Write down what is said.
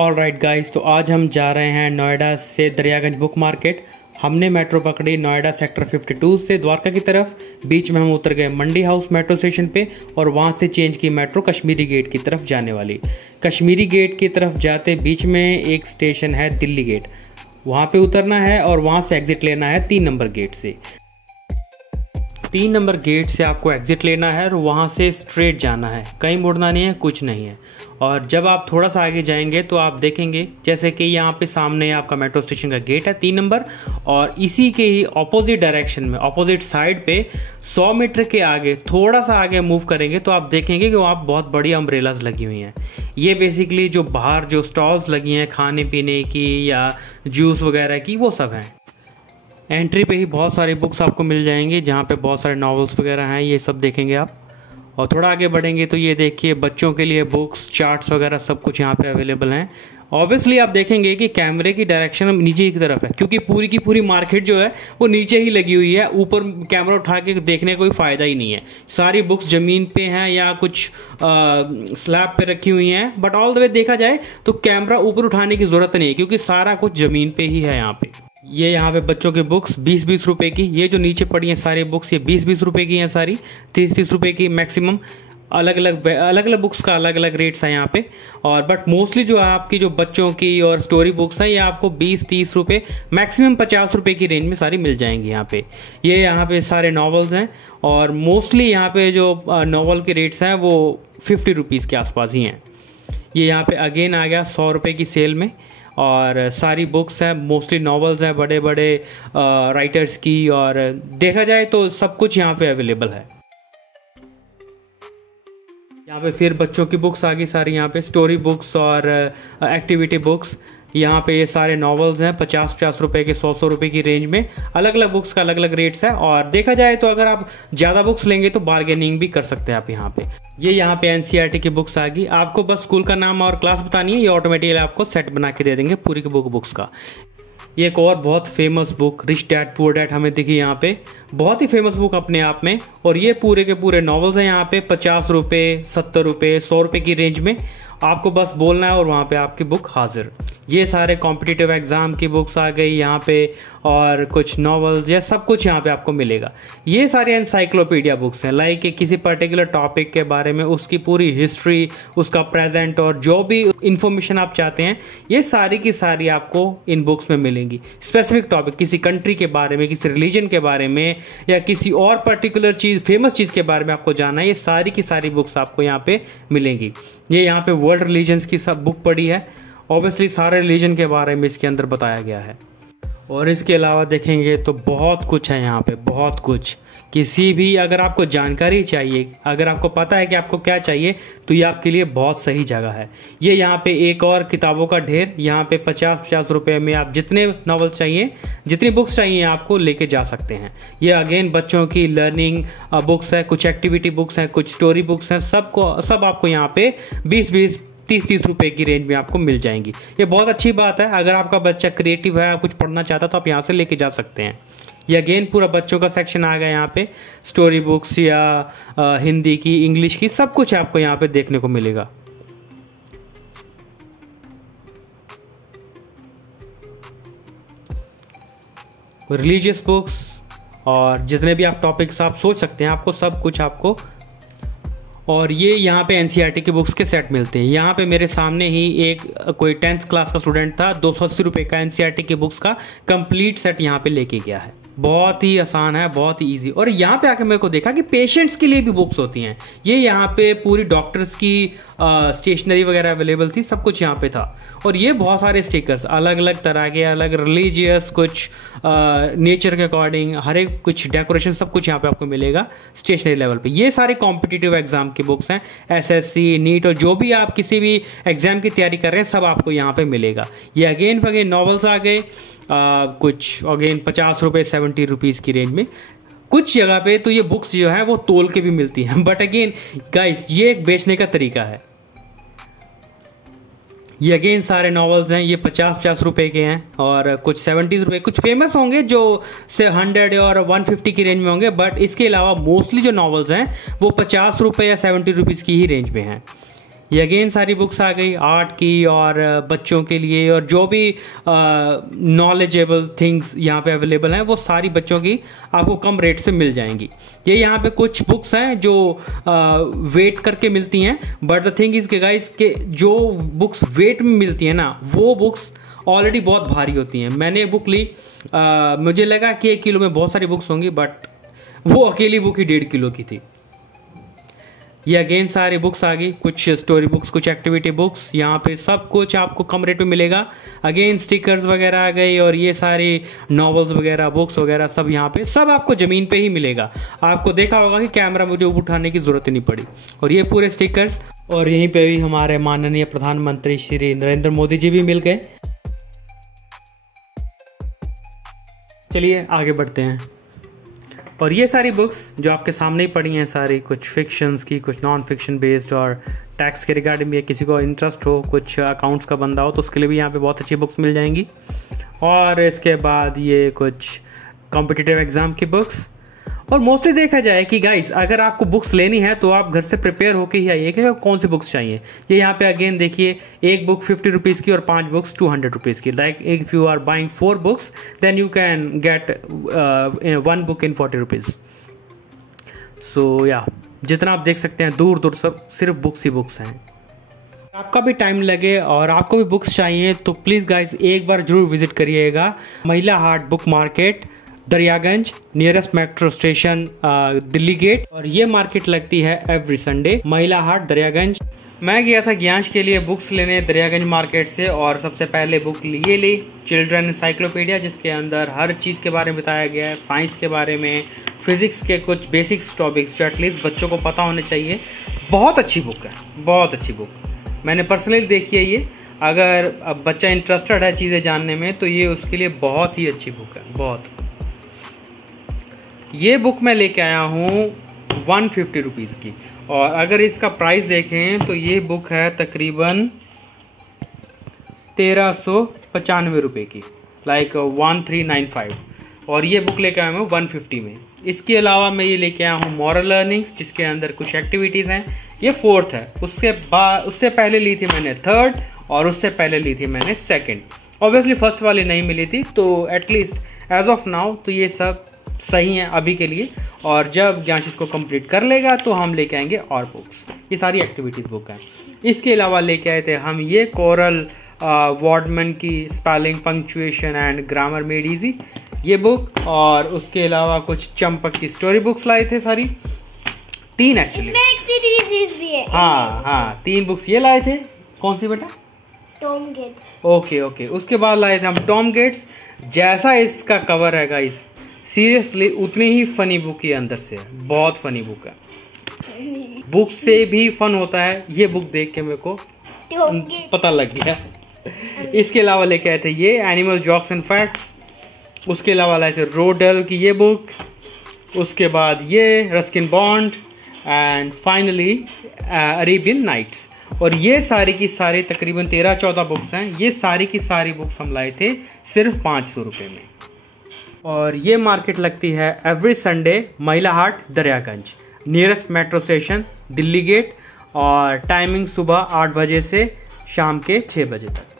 All right guys, तो आज हम जा रहे हैं नोएडा से दरियागंज बुक मार्केट। हमने मेट्रो पकड़ी नोएडा सेक्टर 52 से द्वारका की तरफ। बीच में हम उतर गए मंडी हाउस मेट्रो स्टेशन पे और वहाँ से चेंज की मेट्रो कश्मीरी गेट की तरफ जाने वाली। कश्मीरी गेट की तरफ जाते बीच में एक स्टेशन है दिल्ली गेट, वहाँ पे उतरना है और वहाँ से एग्ज़िट लेना है 3 नंबर गेट से। 3 नंबर गेट से आपको एग्ज़िट लेना है और वहाँ से स्ट्रेट जाना है, कहीं मुड़ना नहीं है, कुछ नहीं है। और जब आप थोड़ा सा आगे जाएंगे तो आप देखेंगे जैसे कि यहाँ पे सामने आपका मेट्रो स्टेशन का गेट है 3 नंबर, और इसी के ही ऑपोजिट डायरेक्शन में ऑपोजिट साइड पे 100 मीटर के आगे थोड़ा सा आगे मूव करेंगे तो आप देखेंगे कि वहाँ बहुत बड़ी अम्ब्रेलाज लगी हुई हैं। ये बेसिकली जो बाहर जो स्टॉल्स लगी हैं खाने पीने की या जूस वगैरह की, वो सब हैं। एंट्री पे ही बहुत सारी बुक्स आपको मिल जाएंगी, जहाँ पे बहुत सारे नॉवेल्स वगैरह हैं, ये सब देखेंगे आप। और थोड़ा आगे बढ़ेंगे तो ये देखिए बच्चों के लिए बुक्स, चार्ट्स वगैरह सब कुछ यहाँ पे अवेलेबल हैं। ऑब्वियसली आप देखेंगे कि कैमरे की डायरेक्शन नीचे की तरफ है, क्योंकि पूरी की पूरी मार्केट जो है वो नीचे ही लगी हुई है। ऊपर कैमरा उठा के देखने का कोई फ़ायदा ही नहीं है। सारी बुक्स ज़मीन पे हैं या कुछ स्लैब पे रखी हुई हैं, बट ऑल द वे देखा जाए तो कैमरा ऊपर उठाने की ज़रूरत नहीं है, क्योंकि सारा कुछ ज़मीन पे ही है यहाँ पे। ये यहाँ पे बच्चों की बुक्स 20-20 रुपए की, ये जो नीचे पड़ी हैं सारी बुक्स ये 20-20 रुपए की हैं सारी, 30-30 रुपए की मैक्सिमम। अलग अलग बुक्स का अलग अलग रेट्स हैं यहाँ पे। और बट मोस्टली जो आपकी जो बच्चों की और स्टोरी बुक्स हैं ये आपको 20-30 रुपये मैक्सिमम 50 रुपये की रेंज में सारी मिल जाएंगी यहाँ पे। ये यहाँ पे सारे नॉवेल्स हैं और मोस्टली यहाँ पे जो नॉवल के रेट्स हैं वो 50 रुपीज़ के आसपास ही हैं। ये यहाँ पे अगेन आ गया 100 रुपये की सेल में, और सारी बुक्स हैं, मोस्टली नॉवेल्स हैं बड़े बड़े राइटर्स की, और देखा जाए तो सब कुछ यहाँ पे अवेलेबल है। यहाँ पे फिर बच्चों की बुक्स आ गई सारी, यहाँ पे स्टोरी बुक्स और एक्टिविटी बुक्स। यहाँ पे ये सारे नॉवेल्स हैं 50-50 रुपये के, 100-100 रुपये की रेंज में। अलग अलग बुक्स का अलग अलग रेट्स है, और देखा जाए तो अगर आप ज़्यादा बुक्स लेंगे तो बार्गेनिंग भी कर सकते हैं आप यहाँ पे। ये यहाँ पे एनसीईआरटी की बुक्स आ गई, आपको बस स्कूल का नाम और क्लास बतानी है, ये ऑटोमेटिकली आपको सेट बना के दे देंगे पूरी की बुक्स का। ये एक और बहुत famous book rich dad poor dad हमें दिखी यहाँ पे, बहुत ही फेमस बुक अपने आप में। और ये पूरे के पूरे नॉवेल्स हैं यहाँ पे 50 रुपये, 70 रुपये, 100 रुपये की रेंज में। आपको बस बोलना है और वहाँ पे आपकी बुक हाजिर। ये सारे कॉम्पिटिटिव एग्ज़ाम की बुक्स आ गई यहाँ पे, और कुछ नॉवेल्स, या सब कुछ यहाँ पे आपको मिलेगा। ये सारी एनसाइक्लोपीडिया बुक्स हैं, लाइक किसी पर्टिकुलर टॉपिक के बारे में उसकी पूरी हिस्ट्री, उसका प्रेजेंट और जो भी इंफॉर्मेशन आप चाहते हैं, ये सारी की सारी आपको इन बुक्स में मिलेंगी। स्पेसिफिक टॉपिक, किसी कंट्री के बारे में, किसी रिलीजन के बारे में, या किसी और पर्टिकुलर चीज़, फेमस चीज़ के बारे में आपको जानना है, ये सारी की सारी बुक्स आपको यहाँ पे मिलेंगी। ये यहाँ पे वर्ल्ड रिलीजन्स की सब बुक पड़ी है, ऑब्वियसली सारे रिलीजन के बारे में इसके अंदर बताया गया है। और इसके अलावा देखेंगे तो बहुत कुछ है यहाँ पे, बहुत कुछ। किसी भी अगर आपको जानकारी चाहिए, अगर आपको पता है कि आपको क्या चाहिए, तो ये आपके लिए बहुत सही जगह है। ये यहाँ पे एक और किताबों का ढेर, यहाँ पे 50-50 रुपये में आप जितने नॉवेल्स चाहिए, जितनी बुक्स चाहिए आपको लेके जा सकते हैं। ये अगेन बच्चों की लर्निंग बुक्स है, कुछ एक्टिविटी बुक्स हैं, कुछ स्टोरी बुक्स हैं, सब आपको यहाँ पे 20-20, 30-30 रुपये की रेंज में आपको मिल जाएंगी। ये बहुत अच्छी बात है, अगर आपका बच्चा क्रिएटिव है, कुछ पढ़ना चाहता है तो आप यहाँ से लेके जा सकते हैं। ये अगेन पूरा बच्चों का सेक्शन आ गया यहाँ पे, स्टोरी बुक्स या हिंदी की, इंग्लिश की, सब कुछ आपको यहाँ पे देखने को मिलेगा। रिलीजियस बुक्स और जितने भी आप टॉपिक्स आप सोच सकते हैं, आपको सब कुछ आपको। और ये यहाँ पे एनसीईआरटी की बुक्स के सेट मिलते हैं। यहाँ पे मेरे सामने ही एक कोई 10th क्लास का स्टूडेंट था, 280 रुपये का एनसीईआरटी की बुक्स का कंप्लीट सेट यहाँ पे लेके गया है। बहुत ही आसान है, बहुत ही इजी। और यहाँ पे आके मेरे को देखा कि पेशेंट्स के लिए भी बुक्स होती हैं। ये यहाँ पे पूरी डॉक्टर्स की स्टेशनरी वगैरह अवेलेबल थी, सब कुछ यहाँ पे था। और ये बहुत सारे स्टिकर्स अलग अलग तरह के, अलग रिलीजियस, कुछ नेचर के अकॉर्डिंग, हर एक कुछ डेकोरेशन, सब कुछ यहाँ पे आपको मिलेगा स्टेशनरी लेवल पे। ये सारे कॉम्पिटिटिव एग्जाम की बुक्स हैं, एसएससी, नीट, और जो भी आप किसी भी एग्जाम की तैयारी कर रहे हैं सब आपको यहाँ पे मिलेगा। ये अगेन नॉवेल्स आ गए, कुछ अगेन 50 रुपये, 70 रुपीज़ की रेंज में। कुछ जगह पे तो ये बुक्स जो है वो तोल के भी मिलती हैं, बट अगेन गाइस ये एक बेचने का तरीका है। ये अगेन सारे नॉवेल्स हैं, ये 50-50 रुपये के हैं, और कुछ 70 रुपये, कुछ फेमस होंगे जो से 100 और 150 की रेंज में होंगे, बट इसके अलावा मोस्टली जो नॉवेल्स हैं वो 50 रुपये या 70 रुपीज़ की ही रेंज में हैं। ये अगेन सारी बुक्स आ गई आर्ट की और बच्चों के लिए, और जो भी नॉलेजेबल थिंग्स यहाँ पे अवेलेबल हैं वो सारी बच्चों की आपको कम रेट से मिल जाएंगी। ये यहाँ पे कुछ बुक्स हैं जो वेट करके मिलती हैं, बट द थिंग इज के गाइस के जो बुक्स वेट में मिलती हैं ना, वो बुक्स ऑलरेडी बहुत भारी होती हैं। मैंने बुक ली, मुझे लगा कि 1 किलो में बहुत सारी बुक्स होंगी, बट वो अकेली बुक ही 1.5 किलो की थी। ये अगेन सारी बुक्स आ गई, कुछ स्टोरी बुक्स, कुछ एक्टिविटी बुक्स, यहाँ पे सब कुछ आपको कम रेट में मिलेगा। अगेन स्टिकर्स वगैरह आ गई, और ये सारी नॉवेल्स वगैरह, बुक्स वगैरह सब यहाँ पे सब आपको ज़मीन पे ही मिलेगा। आपको देखा होगा कि कैमरा मुझे उठाने की ज़रूरत ही नहीं पड़ी। और ये पूरे स्टिकर्स, और यहीं पे भी हमारे माननीय प्रधानमंत्री श्री नरेंद्र मोदी जी भी मिल गए। चलिए आगे बढ़ते हैं। और ये सारी बुक्स जो आपके सामने ही पड़ी हैं सारी, कुछ फिक्शंस की, कुछ नॉन फिक्शन बेस्ड, और टैक्स के रिगार्डिंग भी किसी को इंटरेस्ट हो, कुछ अकाउंट्स का बंदा हो तो उसके लिए भी यहाँ पे बहुत अच्छी बुक्स मिल जाएंगी। और इसके बाद ये कुछ कॉम्पिटिटिव एग्ज़ाम की बुक्स। और मोस्टली देखा जाए कि गाइस अगर आपको बुक्स लेनी है तो आप घर से प्रिपेयर होके ही आइए कि कौन सी बुक्स चाहिए। ये यहाँ पे अगेन देखिए, एक बुक 50 रुपीज़ की और 5 बुक्स 200 रुपीज़ की। Like if you are buying 4 books then you can get 1 book in 40 rupees. So या जितना आप देख सकते हैं दूर दूर सब सिर्फ बुक्स ही बुक्स हैं। आपका भी टाइम लगे और आपको भी बुक्स चाहिए तो प्लीज़ गाइस एक बार जरूर विजिट करिएगा Mahila Haat book market, Daryaganj, nearest metro station Delhi Gate. और ये मार्केट लगती है एवरी संडे, महिला हाट दरियागंज। मैं गया था ज्ञांश के लिए बुक्स लेने दरियागंज मार्केट से, और सबसे पहले बुक ये ली चिल्ड्रन इंसाइक्लोपीडिया, जिसके अंदर हर चीज़ के बारे में बताया गया है, साइंस के बारे में, फिजिक्स के कुछ बेसिक्स टॉपिक्स जो एटलीस्ट बच्चों को पता होने चाहिए। बहुत अच्छी बुक है, बहुत अच्छी बुक। मैंने पर्सनली देखी है ये। अगर अब बच्चा इंटरेस्टेड है चीज़ें जानने में तो ये उसके लिए बहुत ही अच्छी बुक है, बहुत। ये बुक मैं लेके आया हूँ 150 रुपीज़ की, और अगर इसका प्राइस देखें तो ये बुक है तकरीबन 1395 रुपये की, लाइक 1395। और ये बुक लेके आया हूँ 150 में। इसके अलावा मैं ये लेके आया हूँ मॉरल लर्निंग्स, जिसके अंदर कुछ एक्टिविटीज़ हैं। ये 4th है। उससे पहले ली थी मैंने 3rd, और उससे पहले ली थी मैंने 2nd। ऑब्वियसली फर्स्ट वाली नहीं मिली थी, तो एटलीस्ट एज ऑफ नाउ तो ये सब सही है अभी के लिए। और जब ज्ञान इसको कंप्लीट कर लेगा तो हम लेके आएंगे और बुक्स। ये सारी एक्टिविटीज़ बुक हैं। इसके अलावा लेके आए थे हम ये कोरल वॉर्डमैन की spelling, punctuation and grammar made easy, ये बुक। और उसके अलावा कुछ चंपक की स्टोरी बुक्स लाए थे, सारी 3 एक्चुअली। हाँ 3 बुक्स ये लाए थे। कौन सी बेटा? Tom Gates. ओके। उसके बाद लाए थे हम टॉम गेट्स। जैसा इसका कवर है गाइस, सीरियसली उतनी ही फनी बुक ये अंदर से है, बहुत फनी बुक है। बुक से भी फन होता है, ये बुक देख के मेरे को पता लग गया। इसके अलावा लेके आए थे ये एनिमल जॉक्स एंड फैक्ट्स। उसके अलावा लाए थे रोडल की ये बुक। उसके बाद ये Ruskin Bond, and finally Arabian Nights. और ये सारी की सारी तकरीबन 13-14 बुक्स हैं। ये सारी की सारी बुक्स हम लाए थे सिर्फ 500 रुपये में। और ये मार्केट लगती है every Sunday, Mahila Haat Daryaganj, nearest metro station Delhi Gate. और टाइमिंग सुबह 8 बजे से शाम के 6 बजे तक।